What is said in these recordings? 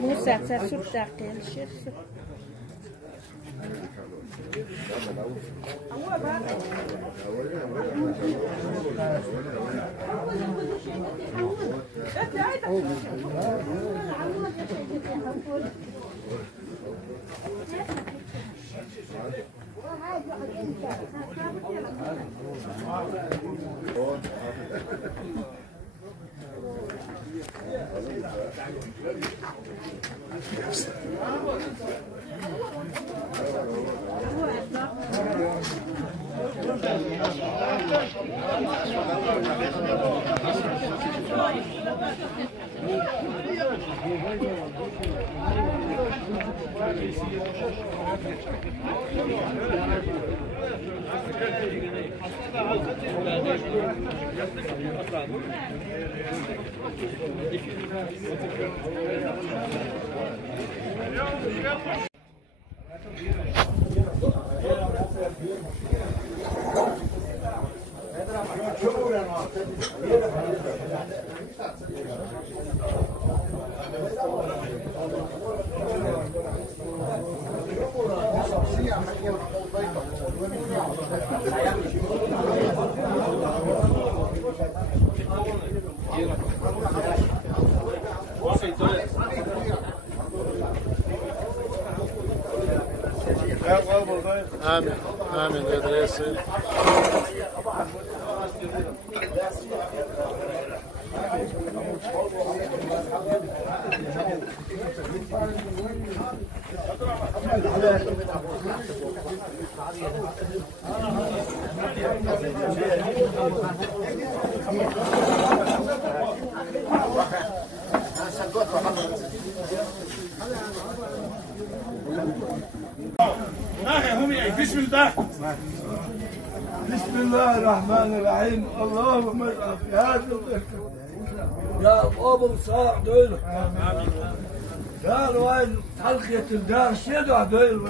موسى تسوق داقل الشيخ آمين آمين يا إدريس. بسم الله. بسم الله الرحمن الرحيم. اللهم اجعل في هذا الذكر يا ابو صاع دول قال وين تلقية الدار شدوا دول.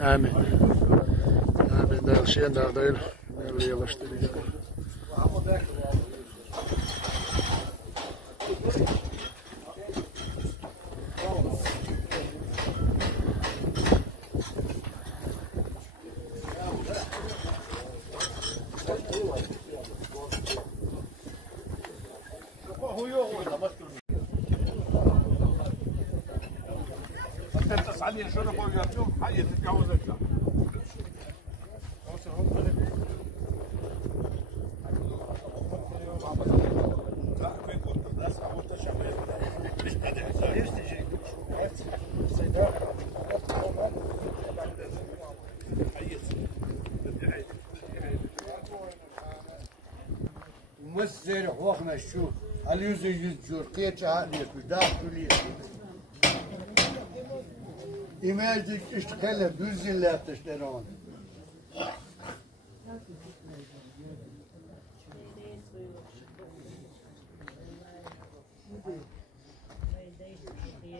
آمين آمين ده الشيء ده غير اللي يلا اشتري ومسير حوخنا الشوف اليوز يجور قيتش عقليك وداخل كلية إيماجك اشتغل بوزين لا تشترون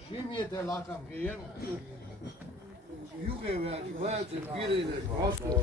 شيمية العقم غير يوغي واد البيري للعصر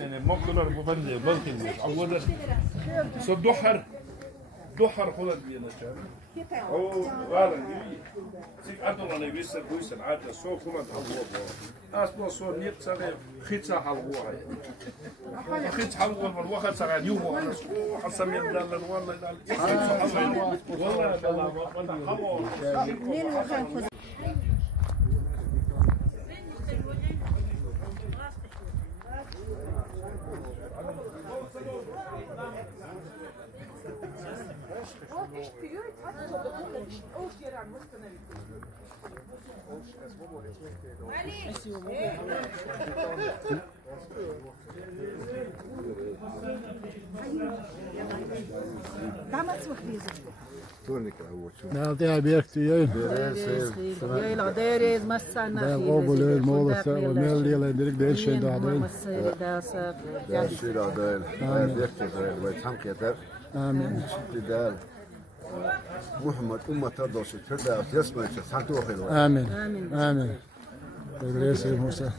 يعني مقدر بفندي بلكن أولا صدحر دحر خلد بينا شان أو غالا جميل سيك عدل أنا بيسر بيسر عادة صو خلد حلوة أصلا صو نيت سنة خيتها حلوة خيت حلوة من وقت سنة يوم أنا صو حسم يدل والله والله Nou, det är bjärt igen. يا العدارس مسعنا Det är قبل الموضة والمال اللي درك ده الشيء ده عليه. يا شيرا دال بيرك دال ويتحمك دال آمين. دال محمد أمة تدوس تردا يسمع تحتوه خير آمين. آمين. بالرئيس موسى.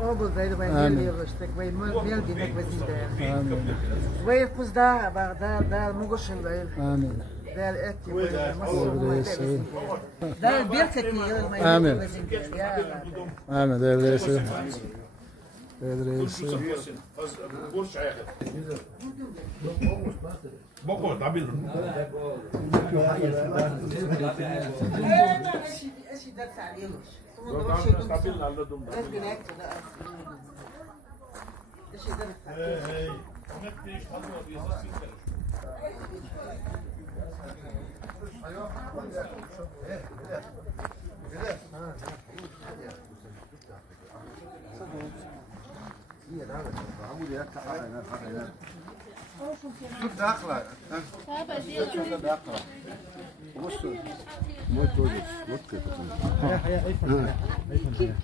أبو زيد وين ميل يرشتك وين ميل دينك وزيد آمين. وين فوز دا دا مقشن وين آمين. دا الأكل وين بالرئيس. دا البيركة آمين. آمين. ده بالرئيس. بالرئيس. بقول تعبير ايش يدرس عليهم تعبير على دم ايش شوف داخله شوف داخله بص كيف